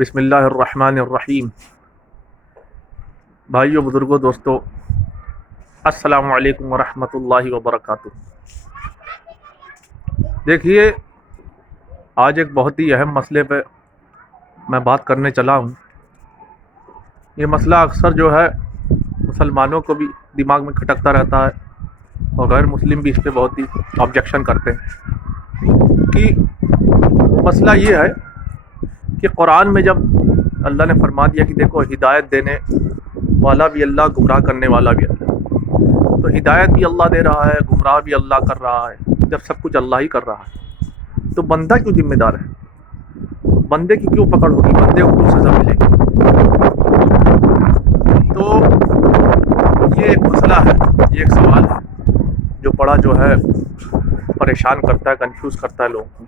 بسم اللہ الرحمن الرحیم۔ بھائیو، بزرگوں، دوستو، السلام علیکم ورحمۃ اللہ وبرکاتہ۔ دیکھیے، آج ایک بہت ہی اہم مسئلے پہ میں بات کرنے چلا ہوں۔ یہ مسئلہ اکثر جو ہے مسلمانوں کو بھی دماغ میں کھٹکتا رہتا ہے اور غیر مسلم بھی اس پہ بہت ہی آبجیکشن کرتے ہیں کہ مسئلہ یہ ہے کہ قرآن میں جب اللہ نے فرما دیا کہ دیکھو ہدایت دینے والا بھی اللہ، گمراہ کرنے والا بھی اللہ، تو ہدایت بھی اللہ دے رہا ہے، گمراہ بھی اللہ کر رہا ہے۔ جب سب کچھ اللہ ہی کر رہا ہے تو بندہ کیوں ذمہ دار ہے؟ بندے کی کیوں پکڑ ہوگی؟ بندے کو کیوں سزا ملے گی؟ تو یہ ایک مسئلہ ہے، یہ ایک سوال ہے جو بڑا جو ہے پریشان کرتا ہے، کنفیوز کرتا ہے لوگوں کو۔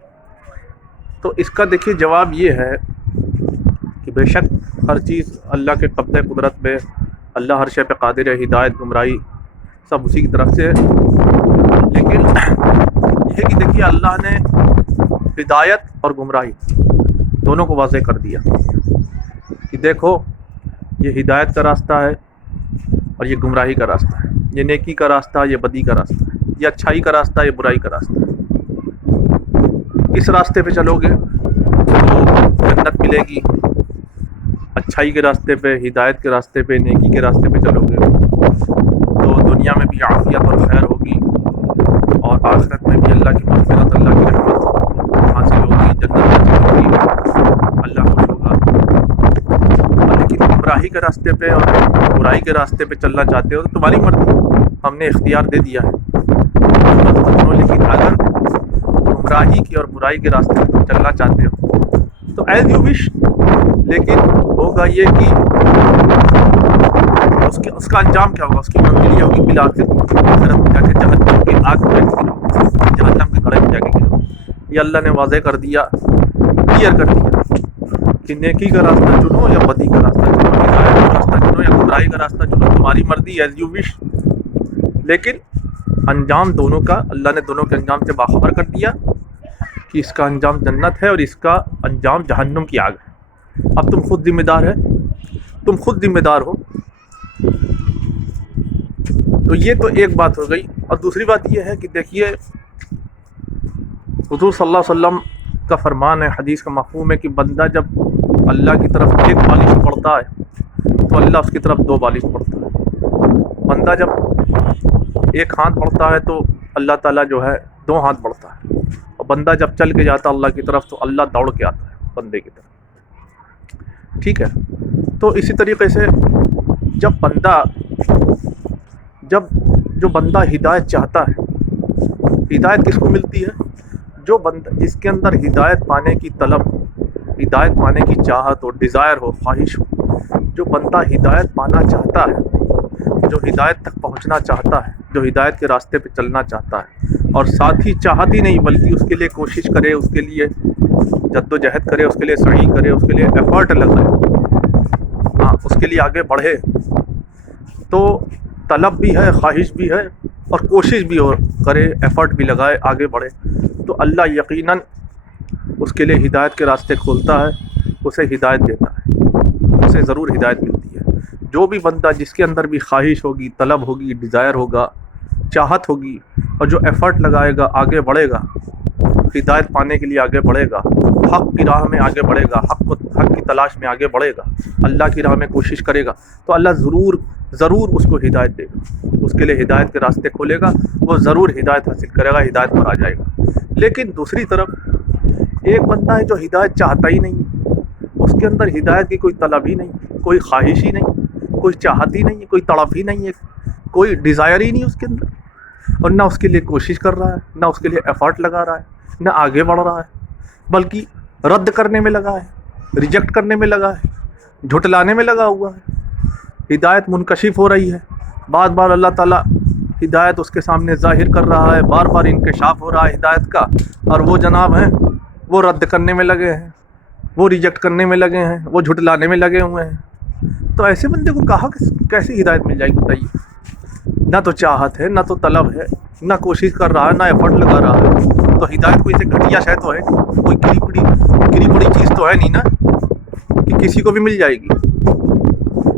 تو اس کا دیکھیے جواب یہ ہے کہ بے شک ہر چیز اللہ کے قبضہ قدرت میں، اللہ ہر شے پہ قادر ہے، ہدایت گمراہی سب اسی کی طرف سے ہے۔ لیکن یہ کہ دیکھیے اللہ نے ہدایت اور گمراہی دونوں کو واضح کر دیا کہ دیکھو یہ ہدایت کا راستہ ہے اور یہ گمراہی کا راستہ ہے، یہ نیکی کا راستہ ہے، یہ بدی کا راستہ ہے، یہ اچھائی کا راستہ ہے، یہ برائی کا راستہ ہے۔ اس راستے پہ چلو گے تو جنت ملے گی، اچھائی کے راستے پہ، ہدایت کے راستے پہ، نیکی کے راستے پہ چلو گے تو دنیا میں بھی عافیت اور خیر ہوگی اور آخرت میں بھی اللہ کی مغفرت، اللہ کی رحمت حاصل ہوگی، جنت حاصل ہوگی، اللہ خوش ہوگا۔ لیکن گمراہی کے راستے پہ اور برائی کے راستے پہ چلنا چاہتے ہو تو تمہاری مرضی، ہم نے اختیار دے دیا ہے۔ لیکن اگر گمراہی کی اور برائی کے راستے پہ تم چلنا چاہتے ہو تو ایز یو وش، لیکن ہوگا یہ کہ اس کا انجام کیا ہوگا؟ اس کی منزل یہ ہوگی بالآخر آخرت میں جا کے جہنم کی آگ میں جہنم کے گڑھے میں جا کے گرو۔ یہ اللہ نے واضح کر دیا، کلیئر کر دیا کہ نیکی کا راستہ چنو یا بدی کا راستہ چنو، ہدایت کا راستہ چنو یا گمراہی کا راستہ چنو، تمہاری مرضی، ایز یو وش۔ لیکن انجام دونوں کا اللہ نے دونوں کے انجام سے باخبر کر دیا کہ اس کا انجام جنت ہے اور اس کا انجام جہنم کی آگ ہے۔ اب تم خود ذمہ دار ہے، تم خود ذمہ دار ہو۔ تو یہ تو ایک بات ہو گئی۔ اور دوسری بات یہ ہے کہ دیکھیے حضور صلی اللہ علیہ وسلم کا فرمان ہے، حدیث کا مفہوم ہے کہ بندہ جب اللہ کی طرف ایک بالش پڑھتا ہے تو اللہ اس کی طرف دو بالش پڑھتا ہے۔ بندہ جب ایک ہاتھ بڑھتا ہے تو اللہ تعالیٰ جو ہے دو ہاتھ بڑھتا ہے، اور بندہ جب چل کے جاتا ہے اللہ کی طرف تو اللہ دوڑ کے آتا ہے بندے کی طرف۔ ٹھیک ہے؟ تو اسی طریقے سے جو بندہ ہدایت چاہتا ہے، ہدایت کس کو ملتی ہے؟ جو بندہ جس کے اندر ہدایت پانے کی طلب، ہدایت پانے کی چاہت ہو، ڈیزائر ہو، خواہش ہو، جو بندہ ہدایت پانا چاہتا ہے، جو ہدایت تک پہنچنا چاہتا ہے، جو ہدایت کے راستے پہ چلنا چاہتا ہے، اور ساتھ ہی چاہت ہی نہیں بلکہ اس کے لیے کوشش کرے، اس کے لیے جد و جہد کرے، اس کے لیے سعی کرے، اس کے لیے ایفرٹ لگائے، ہاں اس کے لیے آگے بڑھے، تو طلب بھی ہے، خواہش بھی ہے اور کوشش بھی کرے، ایفرٹ بھی لگائے، آگے بڑھے، تو اللہ یقیناً اس کے لیے ہدایت کے راستے کھولتا ہے، اسے ہدایت دیتا ہے، اسے ضرور ہدایت ملتی ہے۔ جو بھی بندہ جس کے اندر بھی خواہش ہوگی، طلب ہوگی، ڈیزائر ہوگا، چاہت ہوگی، اور جو ایفرٹ لگائے گا، آگے بڑھے گا، ہدایت پانے کے لیے آگے بڑھے گا، حق کی راہ میں آگے بڑھے گا، حق کی تلاش میں آگے بڑھے گا، اللہ کی راہ میں کوشش کرے گا، تو اللہ ضرور اس کو ہدایت دے گا، اس کے لیے ہدایت کے راستے کھولے گا، وہ ضرور ہدایت حاصل کرے گا، ہدایت پر آ جائے گا۔ لیکن دوسری طرف ایک بندہ ہے جو ہدایت چاہتا ہی نہیں، اس کے اندر ہدایت کی کوئی طلب ہی نہیں، کوئی خواہش ہی نہیں، کوئی چاہت ہی نہیں، کوئی تڑپ ہی نہیں ہے، کوئی ڈیزائر ہی نہیں اس کے اندر، اور نہ اس کے لیے کوشش کر رہا ہے، نہ اس کے لیے ایفرٹ لگا رہا ہے، نہ آگے بڑھ رہا ہے، بلکہ رد کرنے میں لگا ہے، ریجیکٹ کرنے میں لگا ہے، جھٹلانے میں لگا ہوا ہے۔ ہدایت منکشف ہو رہی ہے، بار بار اللہ تعالیٰ ہدایت اس کے سامنے ظاہر کر رہا ہے، بار بار انکشاف ہو رہا ہے ہدایت کا، اور وہ جناب ہیں وہ رد کرنے میں لگے ہیں، وہ ریجیکٹ کرنے میں لگے ہیں، وہ جھٹلانے میں لگے ہوئے ہیں۔ تو ایسے بندے کو کیسی ہدایت مل جائے گی بتائیے؟ نہ تو چاہت ہے، نہ تو طلب ہے، نہ کوشش کر رہا ہے، نہ ایفرٹ لگا رہا ہے، تو ہدایت کوئی سے گھٹیا شے تو ہے نہیں، کوئی گری پڑی چیز تو ہے نہیں نا۔ کہ کسی کو بھی مل جائے گی.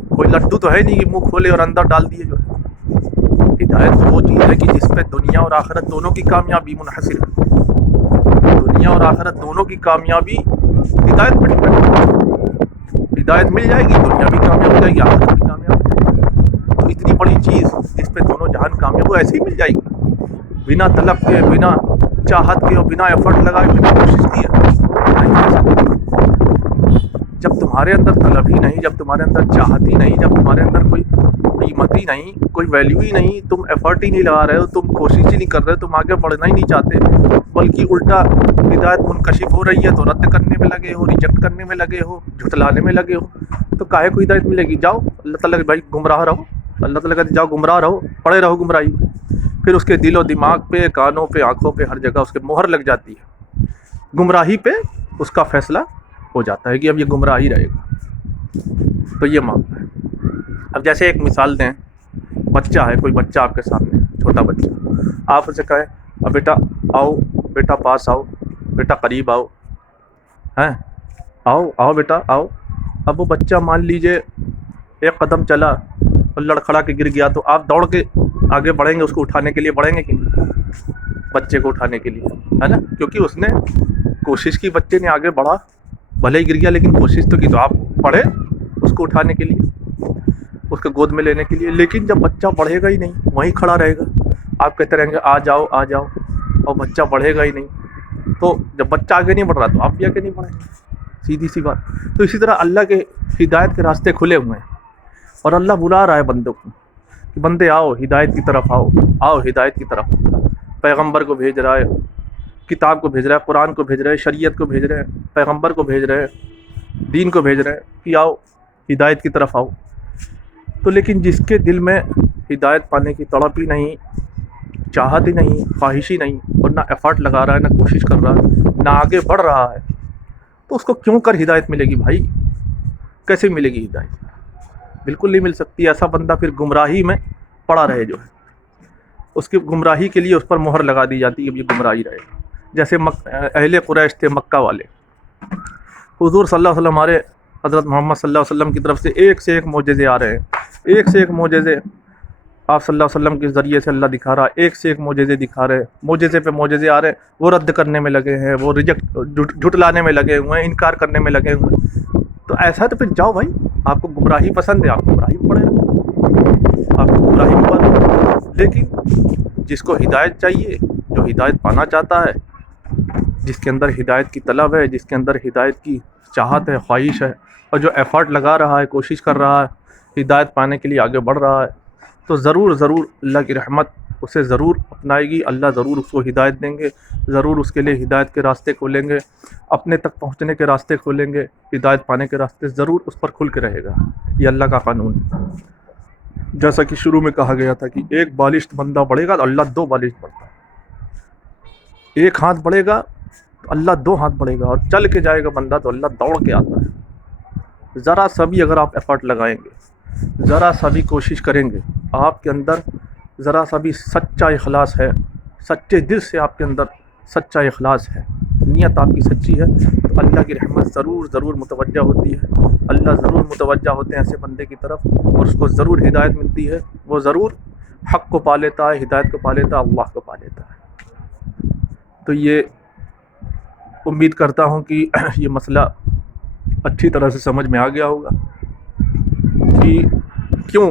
کوئی لڈو تو ہے نہیں کہ منہ کھولے اور اندر ڈال دیے جو ہے. ہدایت تو وہ چیز ہے کہ جس پہ دنیا اور آخرت دونوں کی کامیابی منحصر ہے. دنیا اور آخرت دونوں کی کامیابی ہدایت پر ڈپینڈ ہے. ہدایت مل جائے گی, دنیا بھی کامیاب ہو جائے گی, آخرت بھی کامیاب ہو جائے گی. تو اتنی بڑی چیز جس پہ دونوں جہان کامیاب ہو, ایسے ہی مل جائے گی بنا طلب کے, بنا چاہت کے اور بنا ایفرٹ لگائے, بنا کوشش کیے. جب تمہارے اندر طلب ہی نہیں, جب تمہارے اندر چاہت ہی نہیں, جب تمہارے اندر کوئی قیمت ہی نہیں, کوئی ویلیو ہی نہیں, تم ایفرٹ ہی نہیں لگا رہے ہو, تم کوشش ہی نہیں کر رہے, تم آگے بڑھنا ہی نہیں چاہتے, بلکہ الٹا ہدایت منکشف ہو رہی ہے تو رد کرنے میں لگے ہو, ریجیکٹ کرنے میں لگے ہو, جھٹلانے میں لگے ہو, تو کاہے کو ہدایت ملے گی؟ جاؤ اللہ تعالیٰ کے بھائی گمراہ رہو. اللہ تعالیٰ کہتے جاؤ گمراہ رہو, پڑے رہو گمراہی میں. پھر اس کے دل و دماغ پہ, کانوں پہ, آنکھوں پہ, ہر جگہ اس کے مہر لگ جاتی ہے. گمراہی پہ اس کا فیصلہ ہو جاتا ہے کہ اب یہ گمراہی رہے گا. تو یہ معاملہ ہے. اب جیسے ایک مثال دیں, بچہ ہے, کوئی بچہ آپ کے سامنے, چھوٹا بچہ, آپ اسے کہیں اب بیٹا آؤ, بیٹا پاس آؤ, بیٹا قریب آؤ, ہیں آؤ آؤ بیٹا آؤ. اب وہ بچہ مان لیجئے ایک قدم چلا اور لڑکھڑا کے گر گیا, تو آپ دوڑ کے آگے بڑھیں گے, اس کو اٹھانے کے لیے بڑھیں گے کہ نہیں؟ بچے کو اٹھانے کے لیے, ہے نا, کیونکہ اس نے کوشش کی, بچے نے آگے بڑھا, بھلے ہی گر گیا لیکن کوشش تو کی, تو آپ پڑھے اس کو اٹھانے کے لیے, اس کے گود میں لینے کے لیے. لیکن جب بچہ بڑھے گا ہی نہیں, وہیں کھڑا رہے گا, آپ کہتے رہیں گے آ جاؤ آ جاؤ, اور بچہ بڑھے گا ہی نہیں, تو جب بچہ آگے نہیں بڑھ رہا تو آپ بھی آگے نہیں بڑھیں گے, سیدھی سی بات. تو اسی طرح اللہ کے ہدایت کے راستے کھلے ہوئے ہیں, اور اللہ بلا رہا ہے بندوں کو کہ بندے آؤ ہدایت کی طرف آؤ, آؤ ہدایت کی طرف. پیغمبر کو بھیج رہا ہے, کتاب کو بھیج رہا ہے, قرآن کو بھیج رہے ہیں, شریعت کو بھیج رہے ہیں, پیغمبر کو بھیج رہے ہیں, دین کو بھیج رہے ہیں کہ آؤ ہدایت کی طرف آؤ. تو لیکن جس کے دل میں ہدایت پانے کی تڑپ ہی نہیں, چاہت ہی نہیں, خواہش ہی نہیں, اور نہ ایفرٹ لگا رہا ہے, نہ کوشش کر رہا ہے, نہ آگے بڑھ رہا ہے, تو اس کو کیوں کر ہدایت ملے گی بھائی؟ کیسے ملے گی ہدایت؟ بالکل نہیں مل سکتی. ایسا بندہ پھر گمراہی میں پڑا رہے جو ہے, اس کی گمراہی کے لیے اس پر مہر لگا دی جاتی ہے کہ یہ گمراہی رہے. جیسے اہل قریش تھے, مکہ والے, حضور صلی اللہ علیہ وسلم, ہمارے حضرت محمد صلی اللہ علیہ وسلم کی طرف سے ایک سے ایک معجزے آ رہے ہیں, ایک سے ایک معجزے آپ صلی اللہ علیہ وسلم کے ذریعے سے اللہ دکھا رہا ہے, ایک سے ایک معجزے دکھا رہے ہیں, معجزے پہ معجزے آ رہے ہیں, وہ رد کرنے میں لگے ہیں, وہ جھٹلانے میں لگے ہوئے ہیں, انکار کرنے میں لگے ہوئے ہیں. تو ایسا تو پھر جاؤ بھائی, آپ کو گمراہی پسند ہے, آپ گمراہی میں پڑے رہو, آپ کو گمراہی میں پڑے. لیکن جس کو ہدایت چاہیے, جو ہدایت پانا چاہتا ہے, جس کے اندر ہدایت کی طلب ہے, جس کے اندر ہدایت کی چاہت ہے, خواہش ہے, اور جو ایفرٹ لگا رہا ہے, کوشش کر رہا ہے, ہدایت پانے کے لیے آگے بڑھ رہا ہے, تو ضرور ضرور اللہ کی رحمت اسے ضرور اپنائے گی. اللہ ضرور اس کو ہدایت دیں گے, ضرور اس کے لیے ہدایت کے راستے کھولیں گے, اپنے تک پہنچنے کے راستے کھولیں گے, ہدایت پانے کے راستے ضرور اس پر کھل کے رہے گا. یہ اللہ کا قانون ہے. جیسا کہ شروع میں کہا گیا تھا کہ ایک بالشت بندہ بڑھے گا تو اللہ دو بالشت بڑھتا ہے, ایک ہاتھ بڑھے گا تو اللہ دو ہاتھ بڑھے گا, اور چل کے جائے گا بندہ تو اللہ دوڑ کے آتا ہے. ذرا سا بھی اگر آپ ایفرٹ لگائیں گے, ذرا سا بھی کوشش کریں گے, آپ کے اندر ذرا سا بھی سچا اخلاص ہے, سچے دل سے آپ کے اندر سچا اخلاص ہے, نیت آپ کی سچی ہے, تو اللہ کی رحمت ضرور ضرور متوجہ ہوتی ہے. اللہ ضرور متوجہ ہوتے ہیں ایسے بندے کی طرف, اور اس کو ضرور ہدایت ملتی ہے. وہ ضرور حق کو پا لیتا ہے, ہدایت کو پا لیتا ہے, اللہ کو پا لیتا ہے. تو یہ امید کرتا ہوں کہ یہ مسئلہ اچھی طرح سے سمجھ میں آ گیا ہوگا کہ کیوں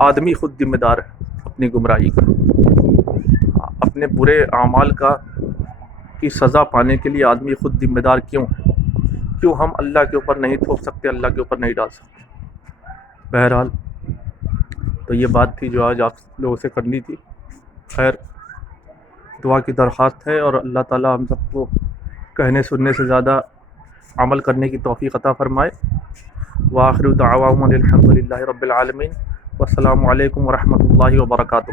آدمی خود ذمہ دار ہے اپنی گمراہی کا, اپنے برے اعمال کی سزا پانے کے لیے آدمی خود ذمہ دار کیوں ہے, کیوں ہم اللہ کے اوپر نہیں تھوپ سکتے, اللہ کے اوپر نہیں ڈال سکتے. بہرحال تو یہ بات تھی جو آج آپ لوگوں سے کرنی تھی. خیر, دعا کی درخواست ہے, اور اللہ تعالی ہم سب کو کہنے سننے سے زیادہ عمل کرنے کی توفیق عطا فرمائے. وآخر دعواہم الحمد للہ رب العالمین, والسلام علیکم ورحمۃ اللہ وبرکاتہ.